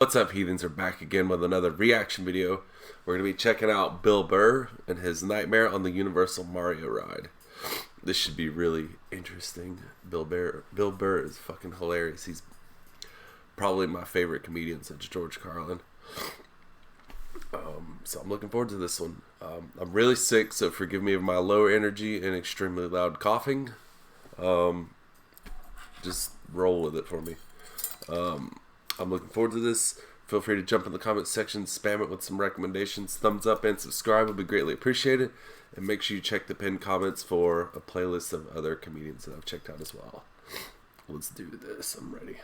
What's up, heathens? Are back again with another reaction video. We're going to be checking out Bill Burr and his nightmare on the Universal Mario ride. This should be really interesting. Bill Burr is fucking hilarious. He's probably my favorite comedian since George Carlin. So I'm looking forward to this one. I'm really sick, so forgive me of my low energy and extremely loud coughing. Just roll with it for me. I'm looking forward to this. Feel free to jump in the comments section, spam it with some recommendations. Thumbs up and subscribe would be greatly appreciated. And make sure you check the pinned comments for a playlist of other comedians that I've checked out as well. Let's do this. I'm ready.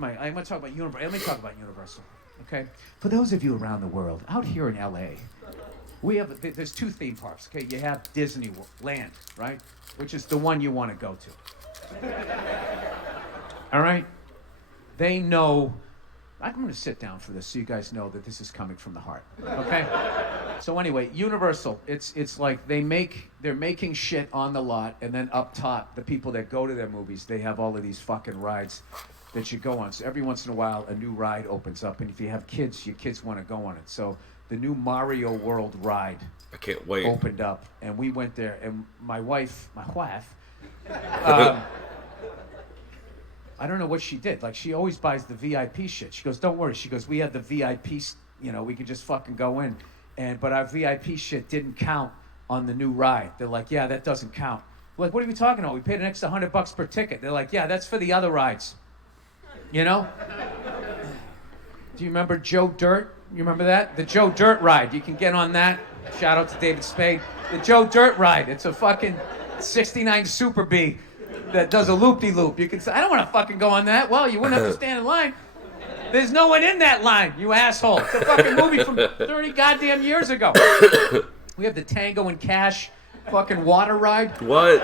I'm going to talk about Universal. Let me talk about Universal. Okay? For those of you around the world, out here in LA, there's two theme parks. Okay? You have Disneyland, right? Which is the one you want to go to. All right? They know. I'm going to sit down for this so you guys know that this is coming from the heart. Okay? So anyway, Universal, it's like they're making shit on the lot, and then up top, the people that go to their movies, they have all of these fucking rides that you go on. So every once in a while, a new ride opens up, and if you have kids, your kids want to go on it. So the new Mario World ride, I can't wait, opened up, and we went there, and my wife, I don't know what she did. Like, she always buys the VIP shit. She goes, don't worry. She goes, we have the VIP, we can just fucking go in. But our VIP shit didn't count on the new ride. They're like, yeah, that doesn't count. We're like, what are we talking about? We paid an extra $100 per ticket. They're like, yeah, that's for the other rides. You know? Do you remember Joe Dirt? You remember that? The Joe Dirt ride. You can get on that. Shout out to David Spade. The Joe Dirt ride. It's a fucking 69 Super B that does a loop-de-loop. You can say, I don't want to fucking go on that. Well, you wouldn't have to stand in line. There's no one in that line, you asshole. It's a fucking movie from 30 goddamn years ago. We have the Tango and Cash fucking water ride. What?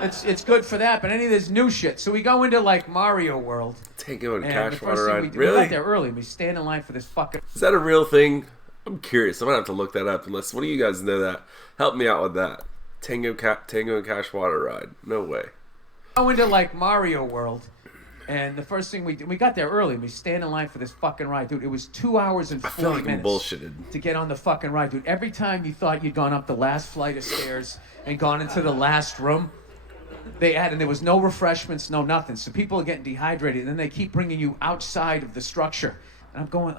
It's good for that, but any of this new shit. So we go into like Mario World. Tango and Cash water ride. We Really? got there early and we stand in line for this fucking... Is that a real thing? I'm curious. I'm gonna have to look that up. Unless one of you guys know that, help me out with that. Tango and Cash water ride. No way. Go into like Mario World, and the first thing we did, we got there early and we stand in line for this fucking ride, dude. It was 2 hours and 40 I feel like minutes I'm bullshitted to get on the fucking ride, dude. Every time you thought you'd gone up the last flight of stairs and gone into the last room, and there was no refreshments, no nothing. So people are getting dehydrated, and then they keep bringing you outside of the structure. And I'm going,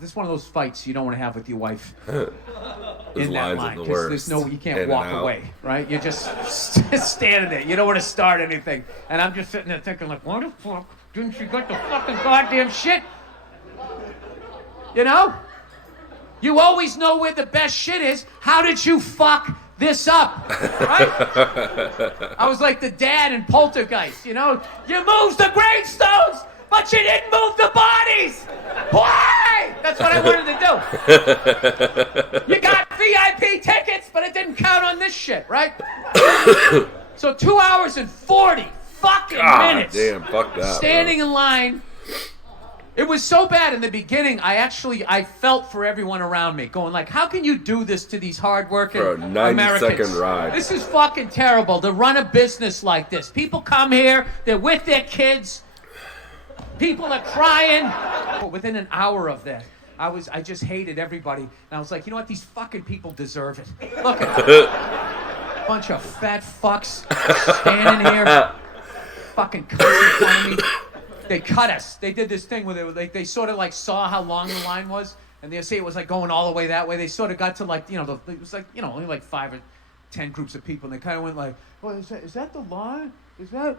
this is one of those fights you don't want to have with your wife in that line, because there's no, you can't walk away, right? You're just standing there. You don't want to start anything. And I'm just sitting there thinking, like, why the fuck didn't you get the fucking goddamn shit? You know? You always know where the best shit is. How did you fuck this up? Right? I was like the dad in Poltergeist, you know? You moved the gravestones, but you didn't move the bodies. Why? That's what I wanted to do. You got VIP tickets, but it didn't count on this shit, right? So 2 hours and 40 fucking minutes. Damn, fuck that. Standing in line. It was so bad in the beginning, I felt for everyone around me, going like, how can you do this to these hardworking Americans? For a 90-second ride. This is fucking terrible to run a business like this. People come here, they're with their kids. People are crying. But within an hour of that, I just hated everybody. And I was like, you know what? These fucking people deserve it. Look at them. Bunch of fat fucks standing here. Fucking cussing in front of me. They cut us. They did this thing where they sort of like saw how long the line was. And they say it was like going all the way that way. They sort of got to like, it was like, only like 5 or 10 groups of people. And they kind of went like, well, is that the line? Is that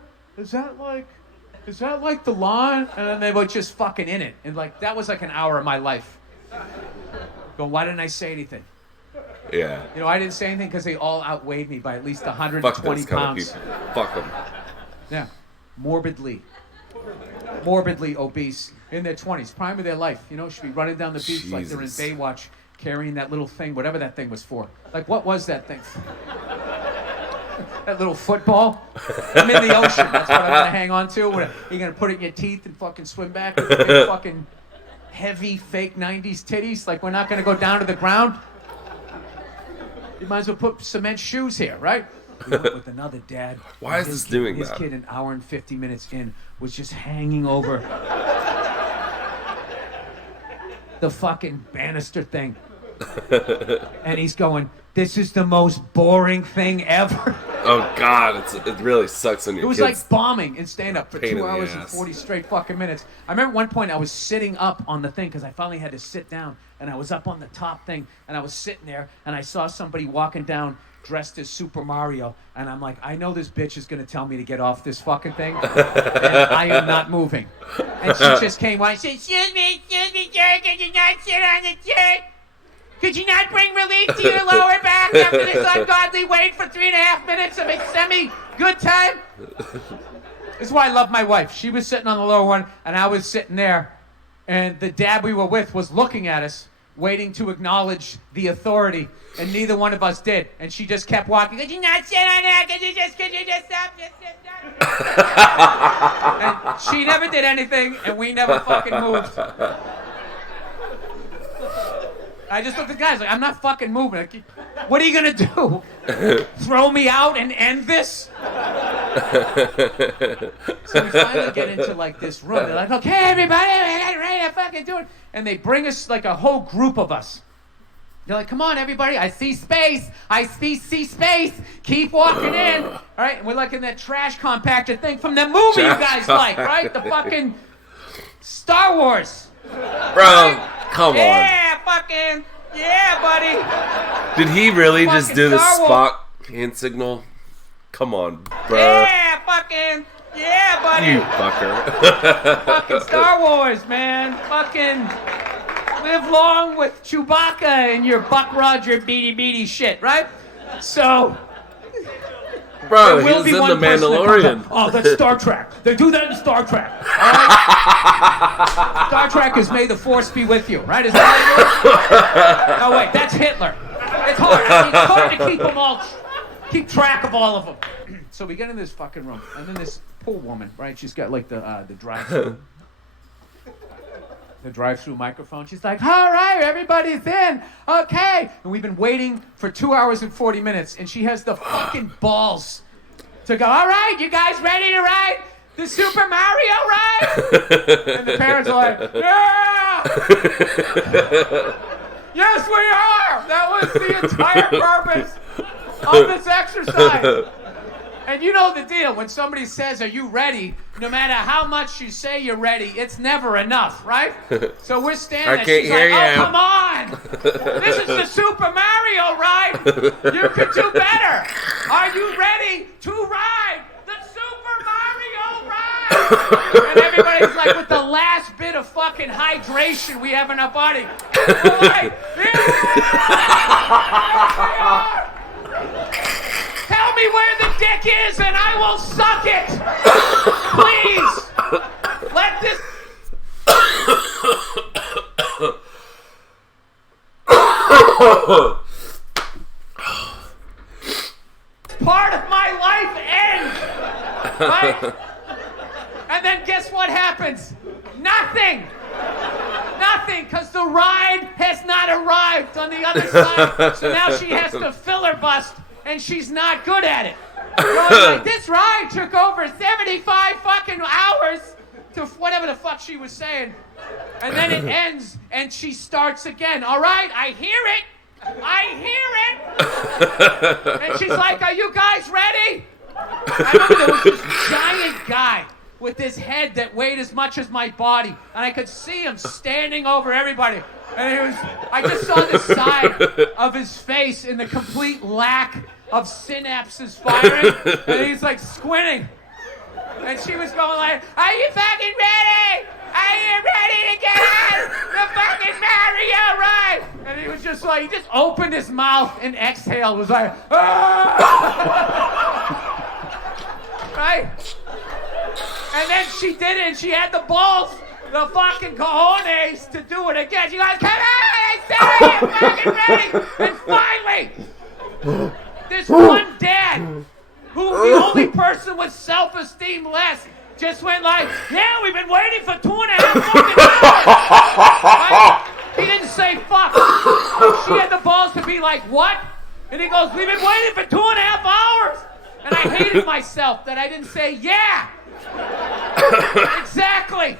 like the line? And then they were just fucking in it. And like, that was like an hour of my life. Going, why didn't I say anything? Yeah. I didn't say anything because they all outweighed me by at least 120 Fuck those pounds. kind of people. Fuck them. Yeah. Morbidly obese in their 20s, prime of their life. Should be running down the beach like they're in Baywatch, carrying that little thing, whatever that thing was for. Like, what was that thing? That little football? I'm in the ocean. That's what I'm going to hang on to. You're going to put it in your teeth and fucking swim back with the big fucking heavy fake 90s titties? Like, we're not going to go down to the ground? You might as well put cement shoes here, right? We went with another dad. Why is this doing that? His kid, an hour and 50 minutes in, was just hanging over the fucking banister thing. And he's going, this is the most boring thing ever. Oh, God. It really sucks on your kids. It was like bombing in stand-up for Pain 2 in the hours and ass. 40 straight fucking minutes. I remember at one point I was sitting up on the thing because I finally had to sit down, and I was up on the top thing, and I was sitting there, and I saw somebody walking down dressed as Super Mario, and I'm like, I know this bitch is going to tell me to get off this fucking thing, and I am not moving. And she just came on and said, excuse me, sir, could you not sit on the chair? Could you not bring relief to your lower back after this ungodly wait for 3.5 minutes of a semi-good time? This is why I love my wife. She was sitting on the lower one, and I was sitting there, and the dad we were with was looking at us, waiting to acknowledge the authority, and neither one of us did. And she just kept walking. Could you not sit on that? Could you just stop? And she never did anything, and we never fucking moved. I just looked at the guys like, I'm not fucking moving. What are you gonna do? Throw me out and end this? So we finally get into like this room. They're like, okay, everybody, get ready to fucking do it. And they bring us like a whole group of us. They're like, come on, everybody. I see space. I see space. Keep walking in. All right, and we're like in that trash compactor thing from the movie you guys like, right? The fucking Star Wars. Bro, come on. Yeah, buddy. Did he really Fucking just do the Star Spock hand signal? Come on, bro. Yeah, buddy. You fucker. Fucking Star Wars, man. Fucking live long with Chewbacca and your Buck Roger beady shit, right? So... Bro, there he will was be in one The person that comes Mandalorian. up, oh, that's Star Trek. They do that in Star Trek. All right? Star Trek is may the force be with you, right? Is that how you do it? No, wait, that's Hitler. It's hard. It's hard to keep them all, keep track of all of them. So we get in this fucking room, and then this poor woman, right? She's got like the drive-through. The drive-through microphone. She's like, all right, everybody's in. Okay. And we've been waiting for 2 hours and 40 minutes, and she has the fucking balls to go, all right, you guys ready to ride the Super Mario ride? And the parents are like, yeah! Yes, we are! That was the entire purpose of this exercise. And you know the deal. When somebody says, are you ready? No matter how much you say you're ready, it's never enough, right? So we're standing there. She's like, oh, come on. This is the Super Mario ride. You could do better. Are you ready to ride the Super Mario ride? And everybody's like, with the last bit of fucking hydration we have in our body. We're like, yeah! Tell me where the dick is and I will suck it! Please! Let this... part of my life end! Right? And then guess what happens? Nothing! Nothing, because the ride has not arrived on the other side. So now she has to filler bust. And she's not good at it. Like, this ride took over 75 fucking hours to whatever the fuck she was saying. And then it ends, and she starts again. All right, I hear it. And she's like, are you guys ready? I remember there was this giant guy with this head that weighed as much as my body. And I could see him standing over everybody. And I just saw the side of his face in the complete lack of synapses firing, and he's like squinting. And she was going like, are you fucking ready? Are you ready to get on the fucking Mario ride? And he was just like, he just opened his mouth and exhaled, was like, ah! Right? And then she did it, and she had the balls, the fucking cojones to do it again. She goes, come on, I said I'm fucking ready. And finally, this one dad, who the only person with self-esteem less, just went like, yeah, we've been waiting for 2.5 fucking hours. Right? He didn't say fuck. She had the balls to be like, what? And he goes, we've been waiting for 2.5 hours. I hated myself that I didn't say, yeah! Exactly!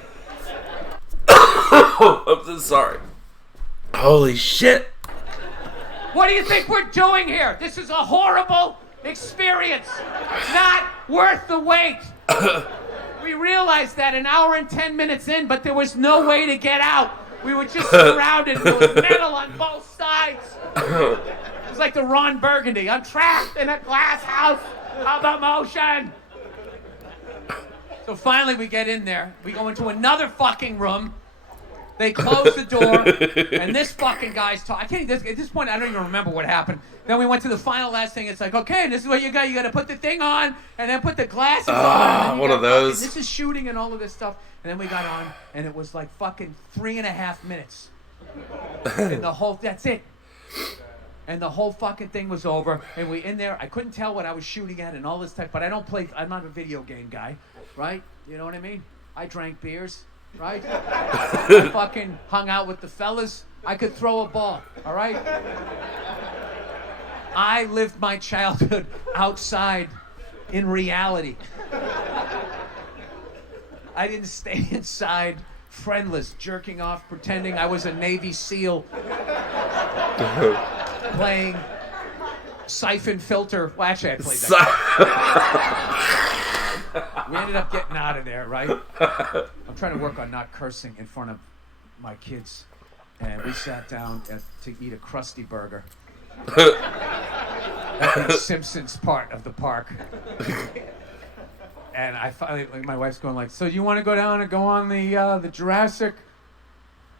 I'm so sorry. Holy shit. What do you think we're doing here? This is a horrible experience. Not worth the wait. We realized that an hour and 10 minutes in, but there was no way to get out. We were just surrounded. There was metal on both sides. It was like the Ron Burgundy. I'm trapped in a glass house of emotion. So finally we get in there. We go into another fucking room. They close the door, and this fucking guy's talking. At this point, I don't even remember what happened. Then we went to the final last thing. It's like, okay, this is what you got. You got to put the thing on, and then put the glasses on. One of those. This is shooting and all of this stuff. And then we got on, and it was like fucking 3.5 minutes. And that's it. And the whole fucking thing was over. And we in there, I couldn't tell what I was shooting at and all this stuff. But I'm not a video game guy, right? You know what I mean? I drank beers. Right? I fucking hung out with the fellas. I could throw a ball, all right? I lived my childhood outside in reality. I didn't stay inside friendless, jerking off, pretending I was a Navy SEAL playing Siphon Filter. Well, actually, I played that. We ended up getting out of there, right? I'm trying to work on not cursing in front of my kids. And we sat down to eat a Krusty Burger at the Simpsons part of the park. And I finally, my wife's going like, so you want to go down and go on the Jurassic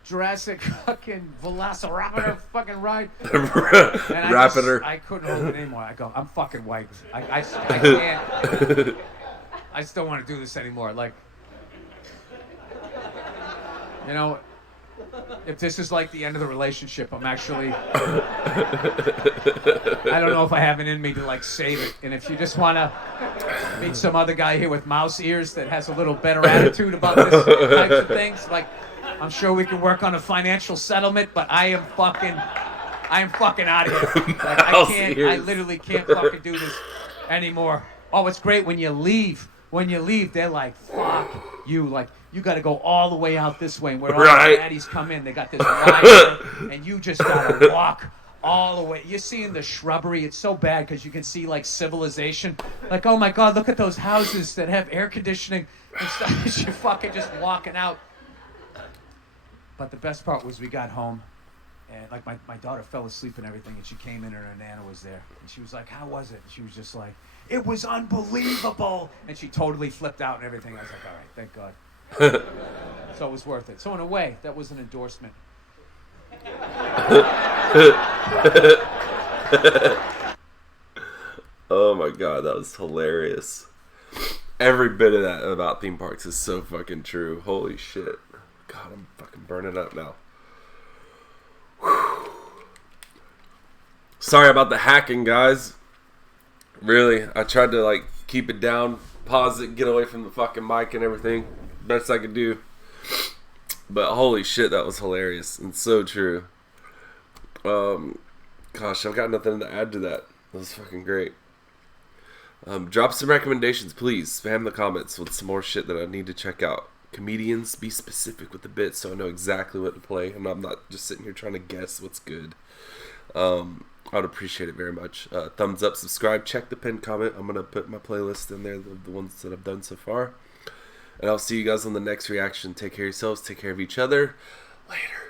fucking Velociraptor fucking ride? And I couldn't hold it anymore. I go, I'm fucking wiped. I can't. I still want to do this anymore. Like, you know, if this is like the end of the relationship, I'm actually, I don't know if I have it in me to like save it. And if you just want to meet some other guy here with mouse ears that has a little better attitude about this types of things, like, I'm sure we can work on a financial settlement, but I am fucking out of here. Like, I literally can't fucking do this anymore. Oh, it's great when you leave. When you leave, they're like, fuck you. Like, you got to go all the way out this way. Where all the daddies come in, they got this ride, and you just got to walk all the way. You're seeing the shrubbery. It's so bad because you can see, like, civilization. Like, oh, my God, look at those houses that have air conditioning and stuff. You're fucking just walking out. But the best part was we got home, and, like, my daughter fell asleep and everything, and she came in and her Nana was there. And she was like, how was it? And she was just like, it was unbelievable. And she totally flipped out and everything. I was like, all right, thank God. So it was worth it. So in a way, that was an endorsement. Oh my God, that was hilarious. Every bit of that about theme parks is so fucking true. Holy shit. God, I'm fucking burning up now. Whew. Sorry about the hacking, guys. Really, I tried to like keep it down, pause it, get away from the fucking mic and everything. Best I could do. But holy shit, that was hilarious and so true. Gosh, I've got nothing to add to that. That was fucking great. Drop some recommendations, please. Spam the comments with some more shit that I need to check out. Comedians, be specific with the bits so I know exactly what to play and I'm not just sitting here trying to guess what's good. I would appreciate it very much. Thumbs up, subscribe, check the pinned comment. I'm going to put my playlist in there, the ones that I've done so far. And I'll see you guys on the next reaction. Take care of yourselves. Take care of each other. Later.